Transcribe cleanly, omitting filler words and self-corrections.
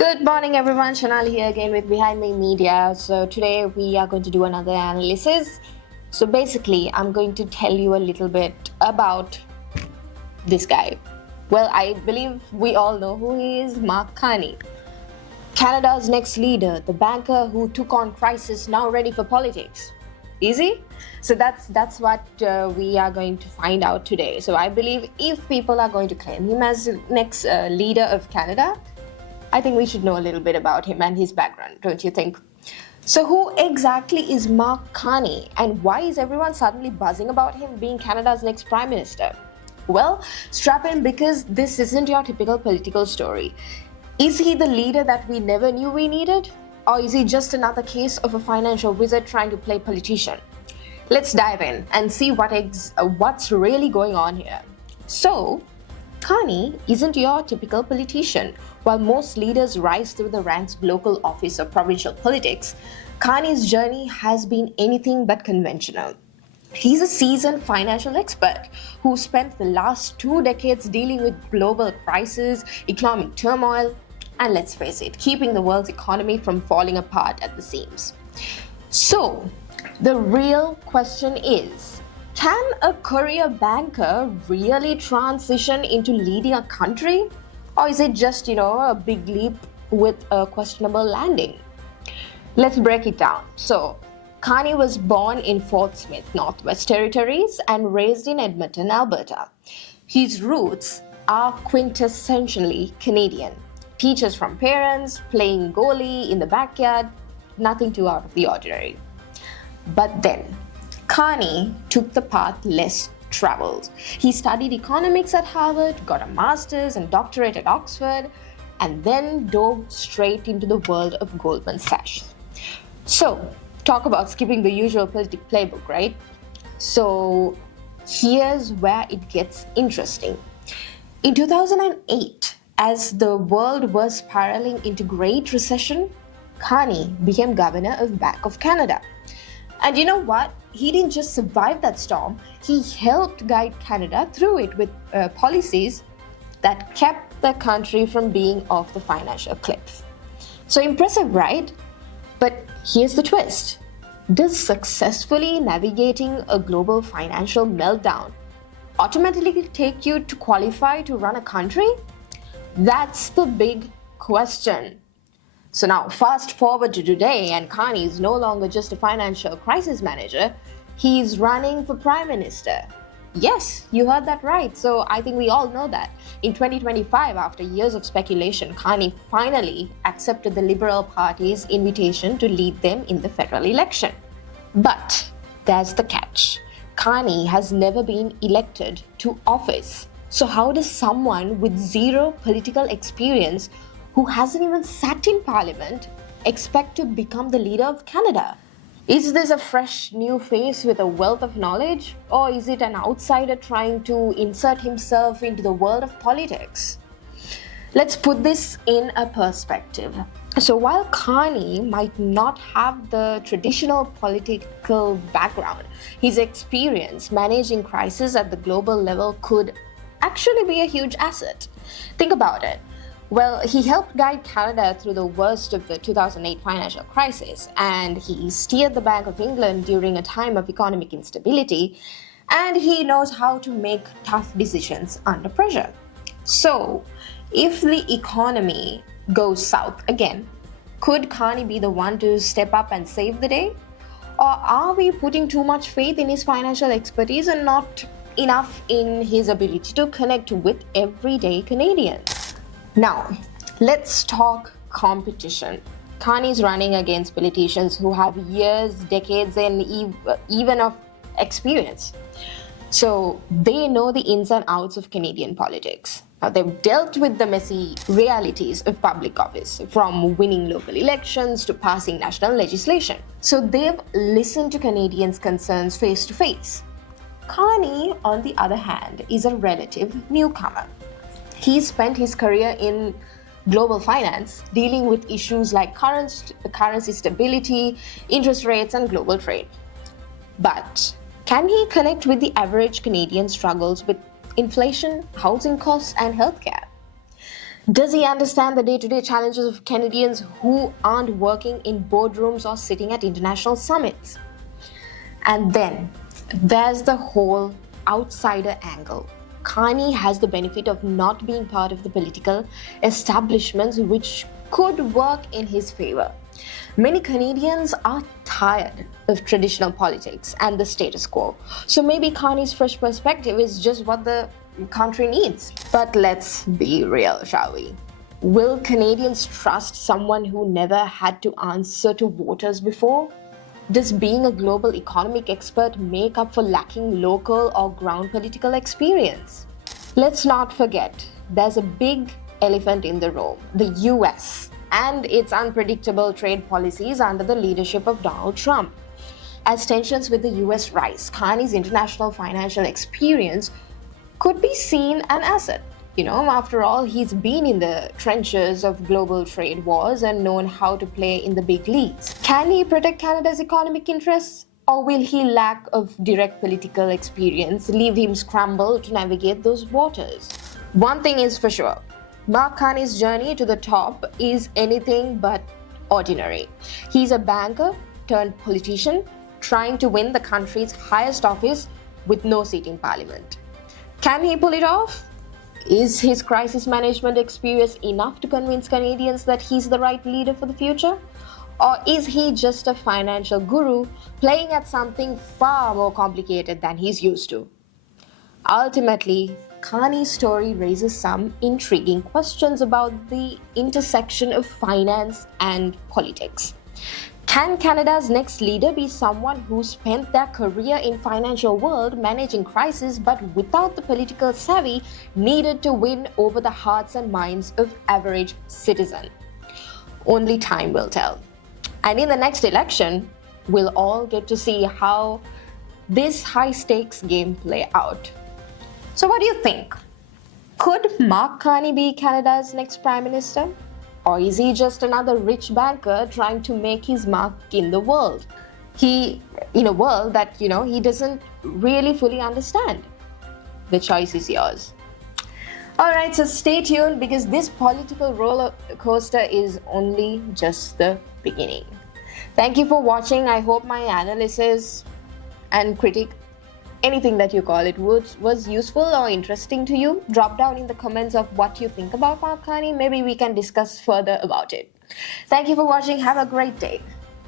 Good morning, everyone. Shanali here again with Behind Me Media. So, today we are going to do another analysis. So, basically, I'm going to tell you a little bit about this guy. Well, I believe we all know who he is, Mark Carney. Canada's next leader, the banker who took on Crisis, now ready for politics. Easy? So that's what we are going to find out today. So I believe if people are going to claim him as the next leader of Canada, I think we should know a little bit about him and his background, don't you think? So who exactly is Mark Carney, and why is everyone suddenly buzzing about him being Canada's next Prime Minister? Well, strap in because this isn't your typical political story. Is he the leader that we never knew we needed? Or is he just another case of a financial wizard trying to play politician? Let's dive in and see what's really going on here. So, Carney isn't your typical politician. While most leaders rise through the ranks of local office or provincial politics, Carney's journey has been anything but conventional. He's a seasoned financial expert who spent the last 2 decades dealing with global crises, economic turmoil, and let's face it, keeping the world's economy from falling apart at the seams. So, the real question is, can a career banker really transition into leading a country? Or is it just, a big leap with a questionable landing? Let's break it down. So, Carney was born in Fort Smith, Northwest Territories, and raised in Edmonton, Alberta. His roots are quintessentially Canadian. Teachers from parents, playing goalie in the backyard, nothing too out of the ordinary. But then, Carney took the path less traveled. He studied economics at Harvard, got a master's and doctorate at Oxford, and then dove straight into the world of Goldman Sachs. So, talk about skipping the usual political playbook, right? So, here's where it gets interesting. In 2008, as the world was spiraling into Great Recession, Carney became governor of Bank of Canada. And you know what? He didn't just survive that storm, he helped guide Canada through it with policies that kept the country from being off the financial cliff. So impressive, right? But here's the twist. Does successfully navigating a global financial meltdown automatically take you to qualify to run a country? That's the big question. So now, fast forward to today, and Carney is no longer just a financial crisis manager, he's running for Prime Minister. Yes, you heard that right. So I think we all know that. In 2025, after years of speculation, Carney finally accepted the Liberal Party's invitation to lead them in the federal election. But there's the catch. Carney has never been elected to office. So how does someone with zero political experience, who hasn't even sat in Parliament, expect to become the leader of Canada? Is this a fresh new face with a wealth of knowledge, or is it an outsider trying to insert himself into the world of politics? Let's put this in a perspective. So while Carney might not have the traditional political background, his experience managing crises at the global level could actually be a huge asset. Think about it. Well, he helped guide Canada through the worst of the 2008 financial crisis, and he steered the Bank of England during a time of economic instability, and he knows how to make tough decisions under pressure. So, if the economy goes south again, could Carney be the one to step up and save the day? Or are we putting too much faith in his financial expertise and not enough in his ability to connect with everyday Canadians? Now, let's talk competition. Carney's running against politicians who have years, decades, and even of experience. So they know the ins and outs of Canadian politics. Now, they've dealt with the messy realities of public office, from winning local elections to passing national legislation. So they've listened to Canadians' concerns face to face. Carney, on the other hand, is a relative newcomer. He spent his career in global finance, dealing with issues like currency stability, interest rates, and global trade. But can he connect with the average Canadian struggles with inflation, housing costs, and healthcare? Does he understand the day-to-day challenges of Canadians who aren't working in boardrooms or sitting at international summits? And then there's the whole outsider angle. Carney has the benefit of not being part of the political establishments, which could work in his favor. Many Canadians are tired of traditional politics and the status quo, so maybe Carney's fresh perspective is just what the country needs. But let's be real, shall we? Will Canadians trust someone who never had to answer to voters before? Does being a global economic expert make up for lacking local or ground political experience? Let's not forget, there's a big elephant in the room, the US, and its unpredictable trade policies under the leadership of Donald Trump. As tensions with the US rise, Carney's international financial experience could be seen an asset. After all, he's been in the trenches of global trade wars and known how to play in the big leagues. Can he protect Canada's economic interests? Or will he lack of direct political experience leave him scramble to navigate those waters? One thing is for sure, Mark Carney's journey to the top is anything but ordinary. He's a banker turned politician trying to win the country's highest office with no seat in parliament. Can he pull it off? Is his crisis management experience enough to convince Canadians that he's the right leader for the future? Or is he just a financial guru playing at something far more complicated than he's used to? Ultimately, Carney's story raises some intriguing questions about the intersection of finance and politics. Can Canada's next leader be someone who spent their career in financial world managing crises but without the political savvy needed to win over the hearts and minds of average citizen? Only time will tell. And in the next election, we'll all get to see how this high-stakes game play out. So what do you think? Could Mark Carney be Canada's next Prime Minister? Or is he just another rich banker trying to make his mark in the world? In a world that, he doesn't really fully understand. The choice is yours. Alright, so stay tuned because this political roller coaster is only just the beginning. Thank you for watching. I hope my analysis and critique, anything that you call it, was useful or interesting to you. Drop down in the comments of what you think about Mark Carney. Maybe we can discuss further about it. Thank you for watching. Have a great day.